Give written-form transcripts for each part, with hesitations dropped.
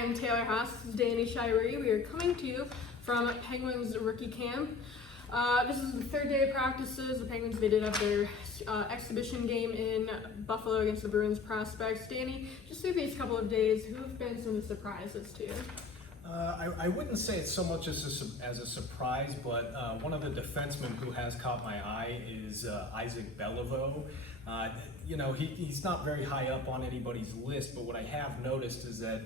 I'm Taylor Haase. This is Danny Shirey. We are coming to you from Penguins rookie camp. This is the third day of practices. The Penguins, they did have their exhibition game in Buffalo against the Bruins prospects. Danny, just through these couple of days, who have been some of the surprises to you? I wouldn't say it's so much as a surprise, but one of the defensemen who has caught my eye is Isaac Beliveau. He's not very high up on anybody's list, but what I have noticed is that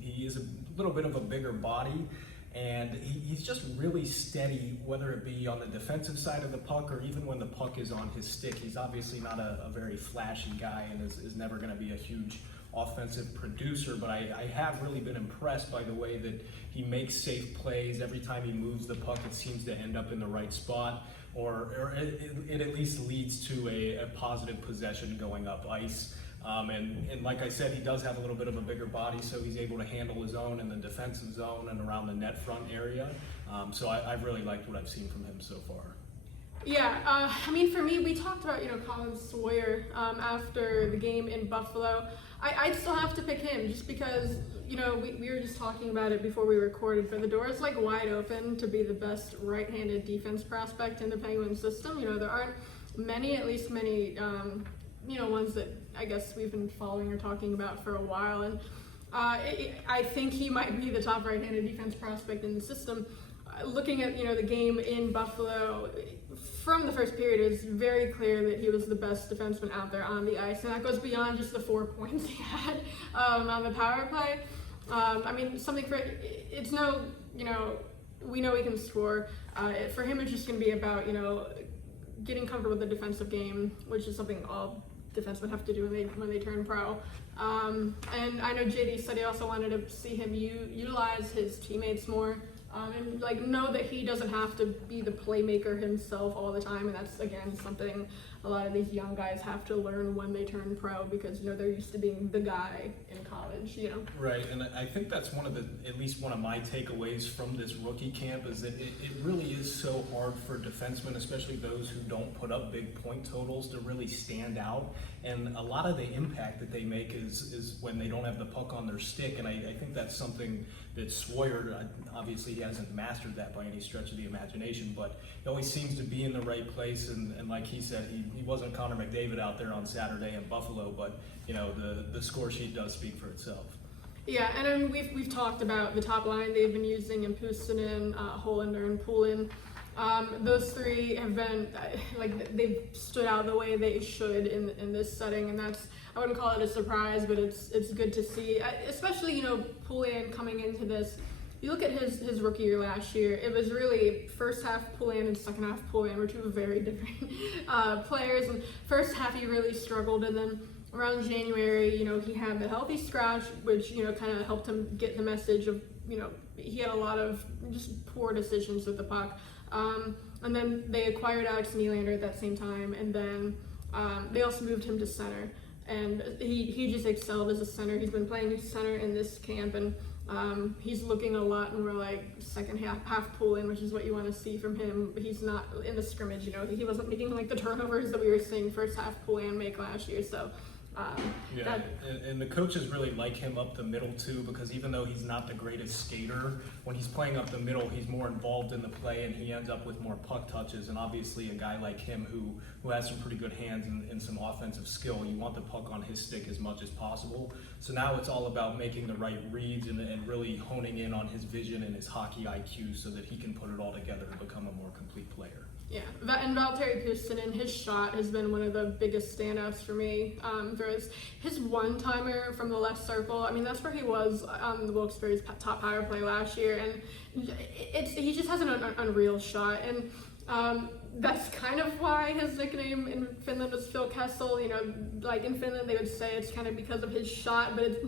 he is a little bit of a bigger body, and he's just really steady, whether it be on the defensive side of the puck or even when the puck is on his stick. He's obviously not a very flashy guy and is never going to be a huge offensive producer, but I have really been impressed by the way that he makes safe plays. Every time he moves the puck, it seems to end up in the right spot, or it at least leads to a positive possession going up ice. And like I said, he does have a little bit of a bigger body, so he's able to handle his own in the defensive zone and around the net front area. So I've really liked what I've seen from him so far. Yeah, for me, we talked about, Colin Sawyer after the game in Buffalo. I'd still have to pick him just because, we were just talking about it before we recorded, but the door is like wide open to be the best right-handed defense prospect in the Penguins system. There aren't many, at least many, ones that I guess we've been following or talking about for a while. And I think he might be the top right-handed defense prospect in the system. Looking at, the game in Buffalo, from the first period, it was very clear that he was the best defenseman out there on the ice, and that goes beyond just the 4 points he had on the power play. It's no, we know he can score. For him, it's just going to be about, getting comfortable with the defensive game, which is something all defensemen have to do when they turn pro. And I know JD said he also wanted to see him utilize his teammates more. And know that he doesn't have to be the playmaker himself all the time, and that's again something a lot of these young guys have to learn when they turn pro, because they're used to being the guy in college. Right, and I think that's at least one of my takeaways from this rookie camp is that it really is so hard for defensemen, especially those who don't put up big point totals, to really stand out. And a lot of the impact that they make is when they don't have the puck on their stick, and I think that's something that Sawyer, obviously he hasn't mastered that by any stretch of the imagination, but he always seems to be in the right place, and like he said, he wasn't Connor McDavid out there on Saturday in Buffalo, but the score sheet does speak for itself. Yeah, and we've talked about the top line they've been using in Puustinen, Hollander, and Poulin. Those three have been, they've stood out the way they should in this setting, and that's, I wouldn't call it a surprise, but it's good to see, especially, Poulin coming into this. You look at his rookie year last year, it was really first half Poulin and second half Poulin were two very different players, and first half he really struggled, and then around January, he had the healthy scratch, which, kind of helped him get the message of, he had a lot of just poor decisions with the puck. And then they acquired Alex Nylander at that same time, and then they also moved him to center, and he just excelled as a center. He's been playing center in this camp, and he's looking a lot more like second half Poulin, which is what you want to see from him. He's not in the scrimmage, he wasn't making the turnovers that we were seeing first half Poulin make last year. So and the coaches really like him up the middle too, because even though he's not the greatest skater, when he's playing up the middle, he's more involved in the play and he ends up with more puck touches. And obviously a guy like him who has some pretty good hands and some offensive skill, you want the puck on his stick as much as possible. So now it's all about making the right reads and really honing in on his vision and his hockey IQ so that he can put it all together and become a more complete player. Yeah, and Valtteri Puustinen, his shot has been one of the biggest standouts for me. For his one-timer from the left circle, that's where he was on the Wilkes-Barre's top power play last year, and he just has an unreal shot, and that's kind of why his nickname in Finland was Phil Kessel. In Finland they would say it's kind of because of his shot, but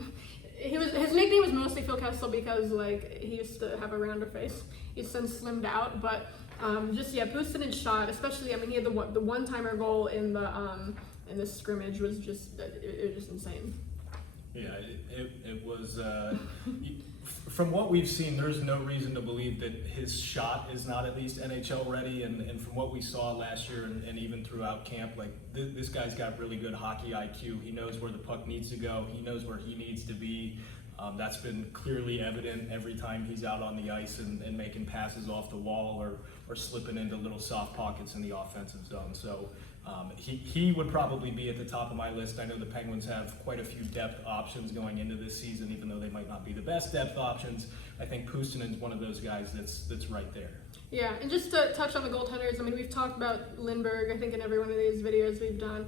his nickname was mostly Phil Kessel because he used to have a rounder face. He's since slimmed out, but Puustinen's shot, especially, he had the one-timer goal in the scrimmage was just insane. Yeah, it was. From what we've seen, there's no reason to believe that his shot is not at least NHL ready. And from what we saw last year and even throughout camp, this guy's got really good hockey IQ. He knows where the puck needs to go. He knows where he needs to be. That's been clearly evident every time he's out on the ice and making passes off the wall or slipping into little soft pockets in the offensive zone. So he would probably be at the top of my list. I know the Penguins have quite a few depth options going into this season, even though they might not be the best depth options. I think Pustinen's one of those guys that's right there. Yeah, and just to touch on the goaltenders, I mean, we've talked about Lindbergh, I think, in every one of these videos we've done.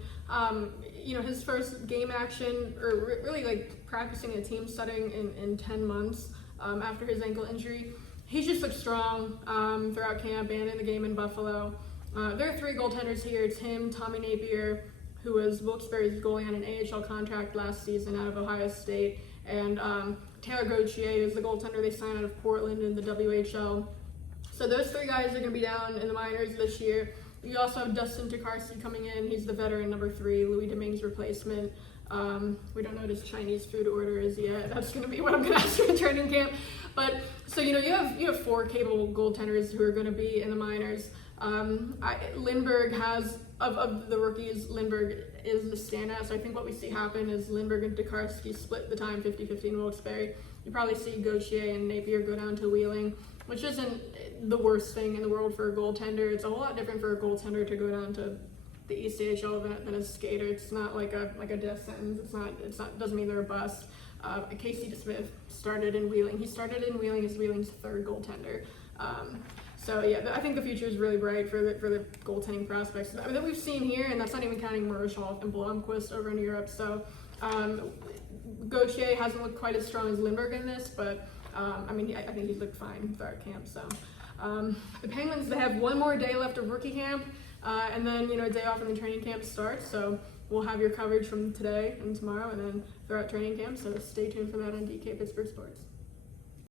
His first game action, or really like practicing a team setting in 10 months after his ankle injury. He's just looked strong throughout camp and in the game in Buffalo. There are 3 goaltenders here. It's him, Tommy Napier, who was Wilkes-Barre's goalie on an AHL contract last season out of Ohio State, and Taylor Gauthier is the goaltender they signed out of Portland in the WHL. So those 3 guys are going to be down in the minors this year. You also have Dustin Tokarski coming in. He's the veteran number 3, Louis Domingue's replacement. We don't know what his Chinese food order is yet. That's going to be what I'm going to ask you in training camp. But so you have 4 capable goaltenders who are going to be in the minors. Lindbergh has of the rookies. Lindbergh is the standout. So I think what we see happen is Lindbergh and Tokarski split the time 50-50 in Wilkes-Barre. You probably see Gauthier and Napier go down to Wheeling, which isn't the worst thing in the world for a goaltender. It's a whole lot different for a goaltender to go down to the ECHL than a skater. It's not like a death sentence. It's not doesn't mean they're a bust. Casey DeSmith started in Wheeling. He started in Wheeling as Wheeling's 3rd goaltender. So yeah, I think the future is really bright for the goaltending prospects that we've seen here, and that's not even counting Marshall and Blomqvist over in Europe. So Gauthier hasn't looked quite as strong as Lindbergh in this, but I think he's looked fine throughout camp. So the Penguins, they have 1 more day left of rookie camp, and then a day off when the training camp starts. So we'll have your coverage from today and tomorrow, and then throughout training camp. So stay tuned for that on DK Pittsburgh Sports.